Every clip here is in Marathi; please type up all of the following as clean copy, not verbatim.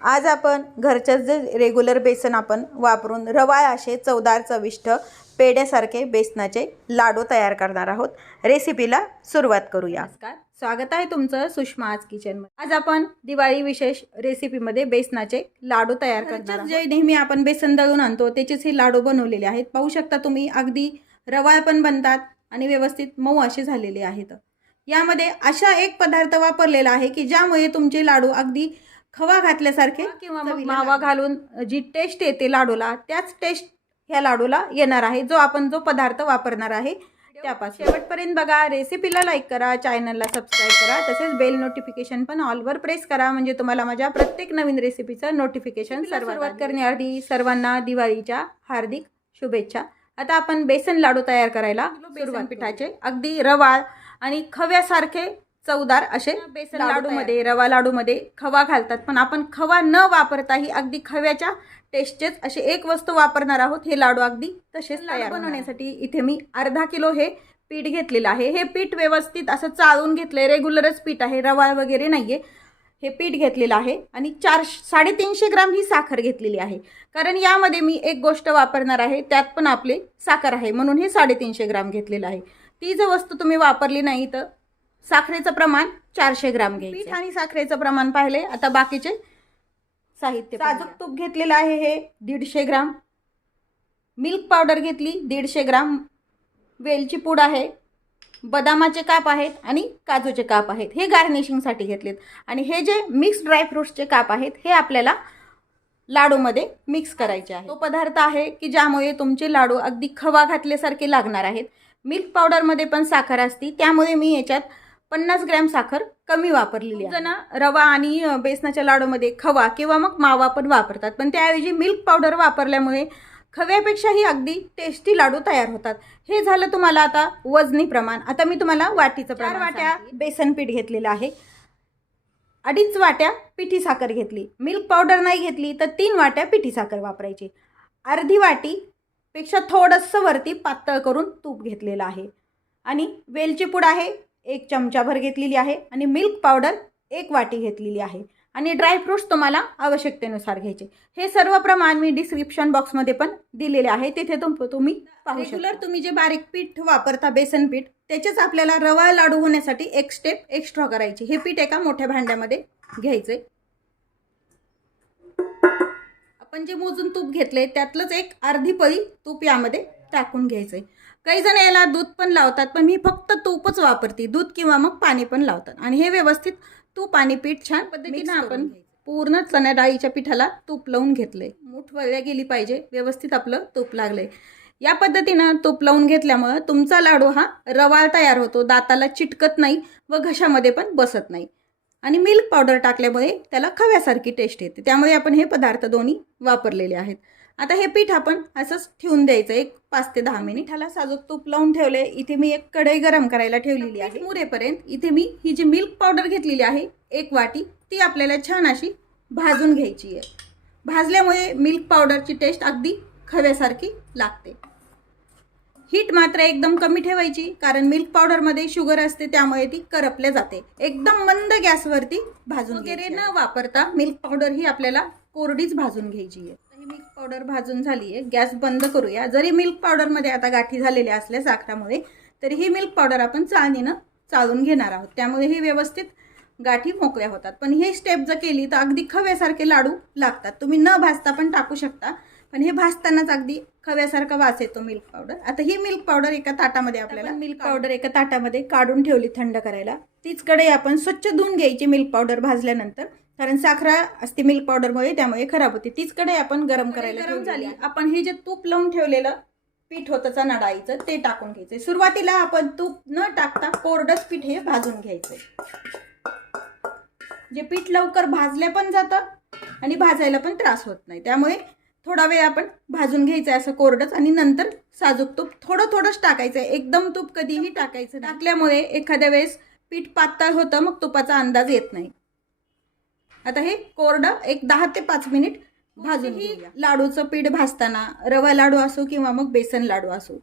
आज आपण घरचंच जे रेग्युलर बेसन आपण वापरून रवाळ असे चवदार चविष्ट पेढ्यासारखे बेसनाचे लाडू तयार करणार आहोत। रेसिपीला सुरुवात करूया। नमस्कार, स्वागत आहे तुमचं सुषमा आज किचनमध्ये। आज आपण दिवाळी विशेष रेसिपीमध्ये बेसनाचे लाडू तयार करणार आहोत। जे नेहमी आपण बेसन दळून आणतो त्याचेच हे लाडू बनवलेले आहेत। पाहू शकता तुम्ही, अगदी रवाळ पण बनतात आणि व्यवस्थित मऊ असे झालेले आहेत। यामध्ये अशा एक पदार्थ वापरलेला आहे की ज्यामुळे तुमचे लाडू अगदी खवा घातल्यासारखे किंवा मग मावा घालून जी टेस्ट येते लाडूला, त्याच टेस्ट ह्या लाडूला येणार आहे, जो आपण जो पदार्थ वापरणार आहे त्यापासून। शेवटपर्यंत बघा, रेसिपीला लाईक करा, चॅनलला सबस्क्राईब करा, तसेच बेल नोटिफिकेशन पण ऑलवर प्रेस करा, म्हणजे तुम्हाला माझ्या प्रत्येक नवीन रेसिपीचं नोटिफिकेशन सुरुवात करण्याआधी सर्वांना दिवाळीच्या हार्दिक शुभेच्छा। आता आपण बेसन लाडू तयार करायला सुरुवात। पिठाचे अगदी रवाळ आणि खव्यासारखे चवदार असे बेसन लाडूमध्ये, रवा लाडूमध्ये खवा घालतात, पण आपण खवा न वापरताही अगदी खव्याच्या टेस्टचेच असे एक वस्तू वापरणार आहोत। हे लाडू अगदी तसेच तयार बनवण्यासाठी इथे मी अर्धा किलो हे पीठ घेतलेलं आहे। हे पीठ व्यवस्थित असं चाळून घेतलंय, रेग्युलरच पीठ आहे, रवा वगैरे नाहीये। हे पीठ घेतलेलं आहे आणि 350 ग्राम ही साखर घेतलेली आहे, कारण यामध्ये मी एक गोष्ट वापरणार आहे, त्यात पण आपले साखर आहे, म्हणून हे 350 ग्राम घेतलेलं आहे। ती जर वस्तू तुम्ही वापरली नाही तर साखरेचं प्रमाण 400 ग्राम घ्यायचं। पीठ आणि साखरेचं प्रमाण पाहिले। आता बाकीचे साहित्य, साजूक तूप घेतलेलं आहे हे 150 ग्राम, मिल्क पावडर घेतली 150 ग्राम, वेलची पूड आहे, बदामाचे काप आहेत आणि काजूचे काप आहेत, हे गार्निशिंगसाठी घेतलेत। आणि हे जे मिक्स ड्रायफ्रूट्सचे काप आहेत हे आपल्याला लाडूमध्ये मिक्स करायचे आहे। तो पदार्थ आहे की ज्यामुळे तुमचे लाडू अगदी खवा घातल्यासारखे लागणार आहेत। मिल्क पावडरमध्ये पण साखर असते, त्यामुळे मी याच्यात 50 ग्रॅम साखर कमी वापरलेली आहे। जण रवा आणि बेसनाच्या लाडूमध्ये खवा किंवा मग मावा पण वापरतात, पण त्याऐवजी मिल्क पावडर वापरल्यामुळे खव्यापेक्षाही अगदी टेस्टी लाडू तयार होतात। हे झालं तुम्हाला आता वजनी प्रमाण। आता मी तुम्हाला वाटीचं प्रमाण, 4 वाट्या बेसन पीठ घेतलेलं आहे, 2.5 वाट्या पिठी साखर घेतली, मिल्क पावडर नाही घेतली तर 3 वाट्या पिठी साखर वापरायची, अर्धी वाटी पेक्षा थोडंसं वरती पातळ करून तूप घेतलेलं आहे, आणि वेलची पूड आहे 1 चमचाभर घेतलेली आहे, आणि मिल्क पावडर 1 वाटी घेतलेली आहे, आणि ड्रायफ्रूट्स तुम्हाला आवश्यकतेनुसार घ्यायचे। हे सर्व प्रमाण मी डिस्क्रिप्शन बॉक्समध्ये पण दिलेले आहे, तिथे तुम्ही पाहू शकता। रेग्युलर तुम्ही जे बारीक पीठ वापरता बेसन पीठ, त्याचेच आपल्याला रवा लाडू होण्यासाठी एक स्टेप एक्स्ट्रा करायची। हे पीठ एका मोठ्या भांड्यामध्ये घ्यायचे, आपण जे मोजून तूप घेतले त्यातलंच एक अर्धी पळी तूप यामध्ये टाकून घ्यायचंय। काही जण याला दूध पण लावतात, पण मी फक्त तूपच वापरते, दूध किंवा मग पाणी पण लावतात। आणि हे व्यवस्थित तूप आणि पीठ छान पद्धतीने आपण पूर्ण चणा डाळीच्या पिठाला तूप लावून घेतलंय, मूठ वळल्या गेली पाहिजे, व्यवस्थित आपलं तूप लागलंय। या पद्धतीनं तूप लावून घेतल्यामुळे तुमचा लाडू हा रवाळ तयार होतो, दाताला चिटकत नाही व घशामध्ये पण बसत नाही, आणि मिल्क पावडर टाकल्यामुळे त्याला खव्यासारखी टेस्ट येते, त्यामुळे आपण हे पदार्थ दोन्ही वापरलेले आहेत। आता हे पीठ आपण असंच ठेवून द्यायचं 5 ते 10 मिनिट। ह्याला साजूक तूप लावून ठेवले। इथे मी एक कढई गरम करायला ठेवलेली आहे, मुरेपर्यंत। इथे मी ही जी मिल्क पावडर घेतलेली आहे 1 वाटी, ती आपल्याला छान अशी भाजून घ्यायची आहे। भाजल्यामुळे मिल्क पावडरची टेस्ट अगदी खव्यासारखी लागते। हीट मात्र एकदम कमी ठेवायची, कारण मिल्क पावडरमध्ये शुगर असते, त्यामुळे ती करपल्या जाते। एकदम मंद गॅसवरती भाजून वगैरे न वापरता मिल्क पावडर ही आपल्याला कोरडीच भाजून घ्यायची आहे। ही मिल्क पावडर भाजून झाली आहे, गॅस बंद करूया। जरी मिल्क पावडरमध्ये आता गाठी झालेल्या असल्या साखरामुळे, तरी ही मिल्क पावडर आपण चाळणीनं चाळून घेणार आहोत, त्यामुळे ही व्यवस्थित गाठी मोकळ्या होतात। पण ही स्टेप जर केली तर अगदी खव्यासारखे लाडू लागतात। तुम्ही न भाजता पण टाकू शकता, पण हे भाजतानाच अगदी खव्यासारखा वास येतो मिल्क पावडर। आता ही मिल्क पावडर एका ताटामध्ये, आपल्याला मिल्क पावडर एका ताटामध्ये काढून ठेवली थंड करायला। तीच कढई आपण स्वच्छ धुवून घ्यायची मिल्क पावडर भाजल्यानंतर, कारण साखर असते मिल्क पावडरमुळे, त्यामुळे खराब होते। तीच कढई आपण गरम करायला गरम झाली। आपण हे जे तूप लावून ठेवलेलं पीठ होतं चणा डाळीचं, ते टाकून घ्यायचंय। सुरुवातीला आपण तूप न टाकता कोरडंच पीठ हे भाजून घ्यायचंय, जे पीठ लवकर भाजले पण जातं आणि भाजायला पण त्रास होत नाही, त्यामुळे थोडा वेळ आपण भाजून घ्यायचं असं कोरडंच, आणि नंतर साजूक तूप थोडं थोडंच टाकायचं, एकदम तूप कधीही टाकायचं। टाकल्यामुळे एखाद्या वेळेस पीठ पातळ होतं, मग तुपाचा अंदाज येत नाही। आता हे कोरडं एक 10 ते 5 मिनिट भाजून घेऊया। लाडूचं पीठ भाजताना, रवा लाडू असो किंवा मग बेसन लाडू असो,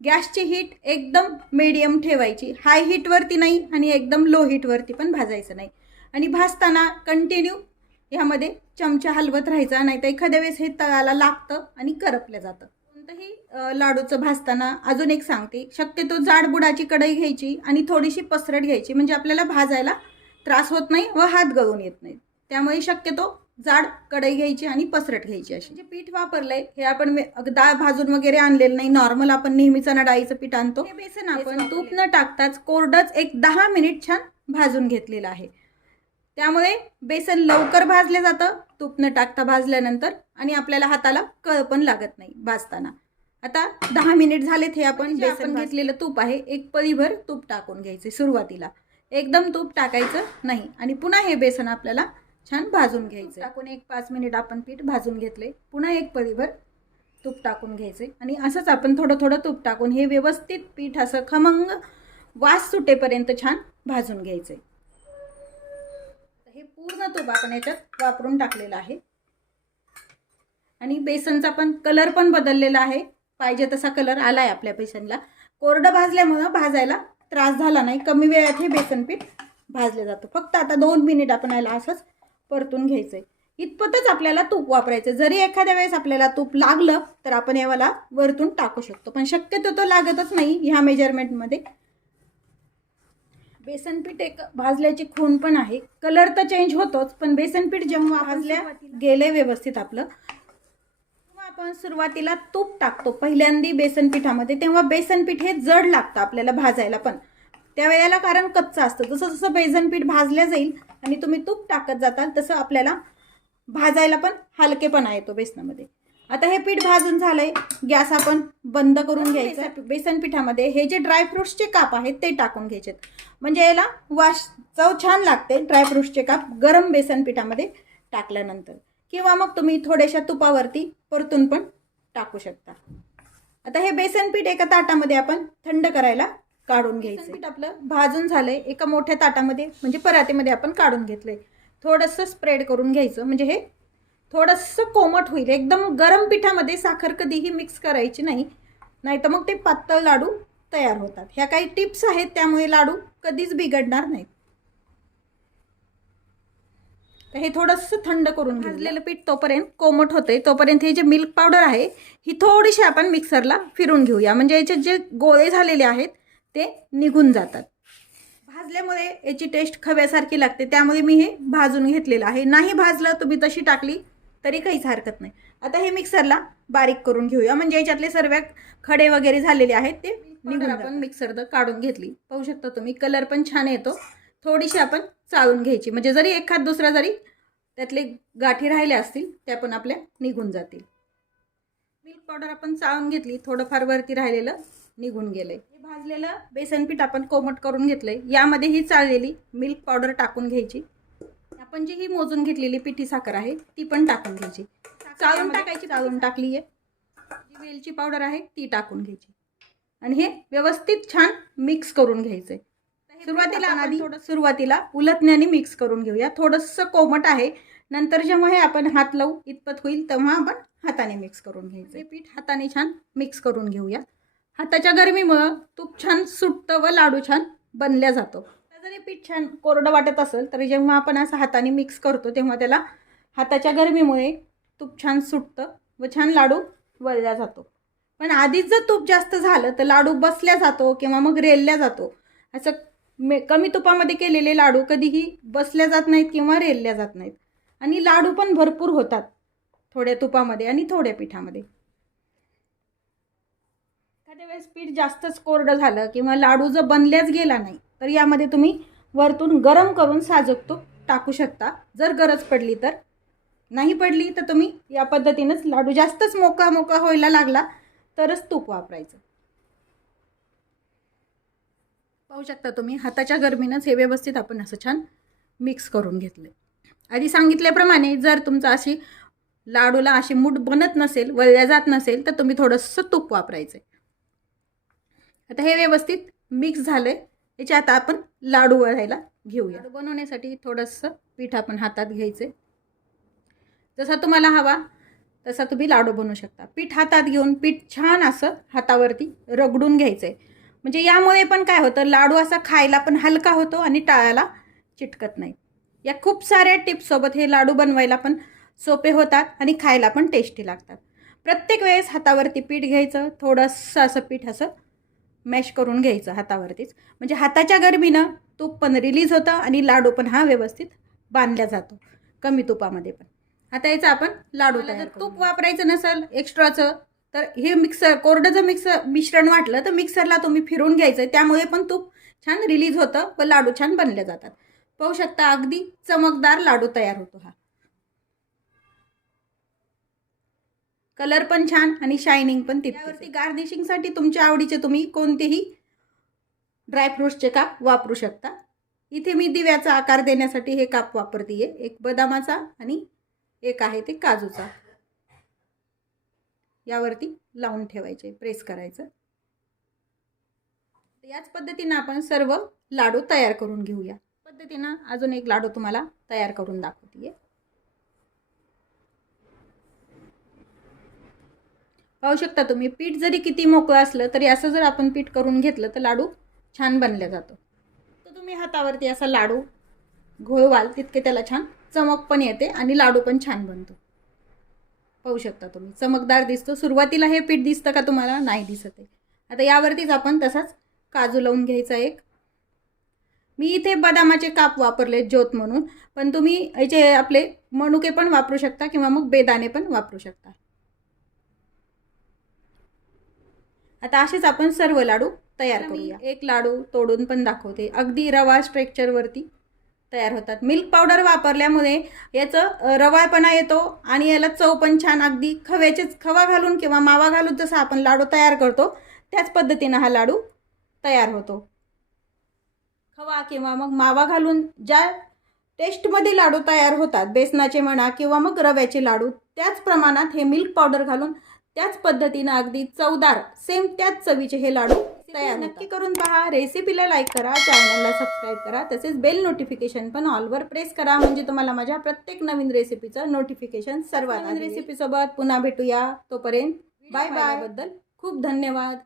गॅसची हीट एकदम मीडियम ठेवायची, हाय हीटवरती नाही आणि एकदम लो हीटवरती पण भाजायचं नाही। आणि भाजताना कंटिन्यू ह्यामध्ये चमचा हलवत राहायचा, नाहीतर एखाद्या वेळेस हे तळाला लागतं आणि करपलं जातं. कोणतंही लाडूचं भाजताना अजून एक सांगते, शक्यतो जाड बुडाची कढई घ्यायची आणि थोडीशी पसरट घ्यायची, म्हणजे आपल्याला भाजायला त्रास होत नाही व हात गळून येत नाही. त्यामुळे शक्यतो जाड कढई घ्यायची आणि पसरट घ्यायची. अशी जे पीठ वापरलंय हे आपण डाळ भाजून वगैरे आणलेलं नाही, नॉर्मल आपण नेहमी चणा डाळीचं पीठ आणतो. हे बेसन आपण तूप न टाकताच कोरडंच एक 10 मिनिट छान भाजून घेतलेलं आहे. त्यामुळे बेसन लवकर भाजले जातं तूप न टाकता भाजल्यानंतर, आणि आपल्याला हाताला कळ पण लागत नाही भाजताना. आता 10 मिनिट झालेत. हे आपण बेसन घेतलेलं तूप आहे, एक पळीभर तूप टाकून घ्यायचे सुरुवातीला, एकदम तूप टाकायचं नाही. आणि पुन्हा हे बेसन आपल्याला छान भाजून घ्यायचं. टाकून एक 5 मिनिट आपण पीठ भाजून घेतले. पुन्हा एक पळीभर तूप टाकून घ्यायचे आणि असंच आपण थोडं थोडं तूप टाकून हे व्यवस्थित पीठ असं खमंग वास सुटेपर्यंत छान भाजून घ्यायचे. हे पूर्ण तूप आपण याच्यात वापरून टाकलेलं आहे आणि बेसनचा पण कलर पण बदललेला आहे, पाहिजे तसा कलर आलाय आपल्या बेसनला. कोरडं भाजल्यामुळं भाजायला त्रास झाला नाही. कमी वेळात हे बेसन पीठ भाजलं जातं. फक्त आता 2 मिनिट आपण याला असंच परतून घ्यायचंय. इतपतच आपल्याला तूप वापरायचं. जरी एखाद्या वेळेस आपल्याला तूप लागलं तर आपण याला वरतून टाकू शकतो, पण शक्यतो तो लागतच नाही ह्या मेजरमेंटमध्ये. बेसन पीठ एक भाजल्याची खूण पण आहे. कलर तर चेंज होतोच, पण बेसन पीठ जेव्हा भाजल्या गेले व्यवस्थित आपलं, आपण सुरुवातीला तूप टाकतो पहिल्यांदा बेसन पिठामध्ये, तेव्हा बेसन पीठ हे जड लागतं आपल्याला भाजायला पण त्यावेळेला, कारण कच्चं असतं. जसं जसं बेसन पीठ भाजलं जाईल आणि तुम्ही तूप टाकत जाताल तसं आपल्याला भाजायला पण हलकेपणा येतो बेसनामध्ये. आता हे पीठ भाजून झालंय, गॅस आपण बंद करून घ्यायचा. बेसन पिठामध्ये हे जे ड्रायफ्रुट्सचे काप आहेत ते टाकून घ्यायचेत, म्हणजे याला चव छान लागते. ड्रायफ्रुट्सचे काप गरम बेसन पिठामध्ये टाकल्यानंतर, किंवा मग तुम्ही थोड्याशा तुपावरती परतून पण टाकू शकता. आता हे बेसन पीठ एका ताटामध्ये आपण थंड करायला काढून घ्यायचं. पीठ आपलं भाजून झालंय, एका मोठ्या ताटामध्ये म्हणजे परातीमध्ये आपण काढून घेतलंय. थोडंसं स्प्रेड करून घ्यायचं, म्हणजे हे थोडंसं कोमट होईल. एकदम गरम पिठामध्ये साखर कधीही मिक्स करायची नाही, नाहीतर मग ते पातळ लाडू तयार होतात. ह्या काही टिप्स आहेत, त्यामुळे लाडू कधीच बिघडणार नाहीत. तर हे थोडंसं थंड करून भाजलेलं पीठ तोपर्यंत कोमट होते, तोपर्यंत हे जे मिल्क पावडर आहे ही थोडीशी आपण मिक्सरला फिरून घेऊया, म्हणजे याचे जे गोळे झालेले आहेत ते निघून जातात. भाजल्यामुळे याची टेस्ट खव्यासारखी लागते, त्यामुळे मी हे भाजून घेतलेलं आहे. नाही भाजलं तुम्ही तशी टाकली तरी काहीच हरकत नाही. आता हे मिक्सरला बारीक करून घेऊया, म्हणजे याच्यातले सर्व खडे वगैरे झालेले आहेत ते निघून. आपण मिक्सर काढून घेतली, पाहू शकता तुम्ही, कलर पण छान येतो. थोडीशी आपण चाळून घ्यायची, म्हणजे जरी एखाद दुसरा जरी त्यातले गाठी राहिले असतील त्या पण आपल्या निघून जातील. मिल्क पावडर आपण चाळून घेतली, थोडंफार वरती राहिलेलं निघून गेलंय. हे भाजलेलं बेसन पीठ आपण कोमट करून घेतलंय, यामध्ये ही चाळलेली मिल्क पावडर टाकून घ्यायची. आपण जी ही मोजून घेतलेली पिठी साखर आहे ती पण टाकून घ्यायची. चाळून टाकायची, चाळून टाकली आहे. जी वेलची पावडर आहे ती टाकून घ्यायची आणि हे व्यवस्थित छान मिक्स करून घ्यायचंय. सुरुवातीला उलटण्याने मिक्स करून घेऊया. थोडंसं कोमट आहे, नंतर जेव्हा हे आपण हात लावू इतपत होईल तेव्हा आपण हाताने मिक्स करून घ्यायचं. हे पीठ हाताने छान मिक्स करून घेऊया. हाताच्या गरमीमुळं तूप छान सुटतं व लाडू छान बनल्या जातो. जरी पीठ छान कोरडं वाटत असेल तरी जेव्हा आपण असं हाताने मिक्स करतो तेव्हा त्याला हाताच्या गरमीमुळे तूप छान सुटतं व छान लाडू वळल्या जातो. पण आधीच जर तूप जास्त झालं तर लाडू बसल्या जातो किंवा मग रेलल्या जातो. असं कमी तुपामध्ये केलेले लाडू कधीही बसल्या जात नाहीत किंवा रेलल्या जात नाहीत, आणि लाडू पण भरपूर होतात थोड्या तुपामध्ये आणि थोड्या पिठामध्ये. एखाद्या वेळेस पीठ जास्तच कोरडं झालं किंवा लाडू जर बनल्याच गेला नाही तर यामध्ये तुम्ही वरतून गरम करून साजूक तूप टाकू शकता, जर गरज पडली तर. नाही पडली तर तुम्ही या पद्धतीनेच, लाडू जास्तच मोका मोका व्हायला लागला तरच तूप वापरायचं. पाहू शकता तुम्ही, हाताच्या गरमीनंच हे व्यवस्थित आपण असं छान मिक्स करून घेतले. आधी सांगितल्याप्रमाणे जर तुमचा अशी लाडूला अशी मूठ बनत नसेल, वळल्या जात नसेल, तर तुम्ही थोडंसं तूप वापरायचं. आता हे व्यवस्थित मिक्स झालंय, याच्या आता आपण लाडू वळायला घेऊया. लाडू बनवण्यासाठी थोडंसं पीठ आपण हातात घ्यायचे. जसा तुम्हाला हवा तसा तुम्ही लाडू बनवू शकता. पीठ हातात घेऊन पीठ छान असं हातावरती रगडून घ्यायचं आहे, म्हणजे यामुळे पण काय होतं, लाडू असा खायला पण हलका होतो आणि टाळाला चिटकत नाही. या खूप साऱ्या टिप्ससोबत हे लाडू बनवायला पण सोपे होतात आणि खायला पण टेस्टी लागतात. प्रत्येक वेळेस हातावरती पीठ घ्यायचं, थोडंसं असं पीठ असं मॅश करून घ्यायचं हातावरतीच, म्हणजे हाताच्या गरमीनं तूप पण रिलीज होतं आणि लाडू पण हा व्यवस्थित बांधला जातो कमी तुपामध्ये पण. आता याचं आपण लाडू तयार करू. तूप वापरायचं नसेल एक्स्ट्राचं तर हे कोरडं जर मिश्रण वाटलं तर मिक्सरला तुम्ही फिरून घ्यायचं, त्यामुळे पण तूप छान रिलीज होतं व लाडू छान बनले जातात. पाहू शकता अगदी चमकदार लाडू तयार होतो हा. कलर पण छान आणि शायनिंग पण तितकीच. गार्निशिंगसाठी तुमच्या आवडीचे तुम्ही कोणतेही ड्रायफ्रूट्सचे काप वापरू शकता. इथे मी दिव्याचा आकार देण्यासाठी हे काप वापरतीये, एक बदामाचा आणि एक आहे ते काजूचा. यावरती लावून ठेवायचे, प्रेस करायचं. याच पद्धतीने आपण सर्व लाडू तयार करून घेऊया. पद्धतीने अजून एक लाडू तुम्हाला तयार करून दाखवते. पाहू शकता तुम्ही, पीठ जरी किती मोकळं असलं तरी असं जर आपण पीठ करून घेतलं तर लाडू छान बनला जातो. तर तुम्ही हातावरती असा लाडू घोळवाल तितके त्याला छान चमक पण येते आणि लाडू पण छान बनतो. पाहू शकता तुम्ही, चमकदार दिसतो. सुरुवातीला हे पीठ दिसतं का तुम्हाला? नाही दिसत आहे. आता यावरतीच आपण तसाच काजू लावून घ्यायचा एक. मी इथे बदामाचे काप वापरले ज्योत म्हणून, पण तुम्ही याचे आपले मनुके पण वापरू शकता किंवा मग बेदाणे पण वापरू शकता. आता असेच आपण सर्व लाडू तयार करूया. एक लाडू तोडून पण दाखवते. अगदी रवा स्ट्रक्चरवरती तयार होतात. मिल्क पावडर वापरल्यामुळे याचं रवाळपणा येतो आणि याला चव पण छान, अगदी खवा घालून किंवा मावा घालून जसं आपण लाडू तयार करतो त्याच पद्धतीने हा लाडू तयार होतो. खवा किंवा मग मावा घालून ज्या टेस्टमध्ये लाडू तयार होतात, बेसनाचे म्हणा किंवा मग रव्याचे लाडू, त्याच प्रमाणात हे मिल्क पावडर घालून त्याच पद्धतीने अगदी चवदार सेम त्याच चवीचे हे लाडू तयार. नक्की करून पहा. रेसिपीला लाईक करा, चॅनलला सबस्क्राईब करा, तसेच बेल नोटिफिकेशन पण ऑलवर प्रेस करा, म्हणजे तुम्हाला माझ्या प्रत्येक नवीन रेसिपीचं नोटिफिकेशन सर्वात. नवीन रेसिपीसोबत पुन्हा भेटूया. तोपर्यंत बाय बाय. बद्दल खूप धन्यवाद.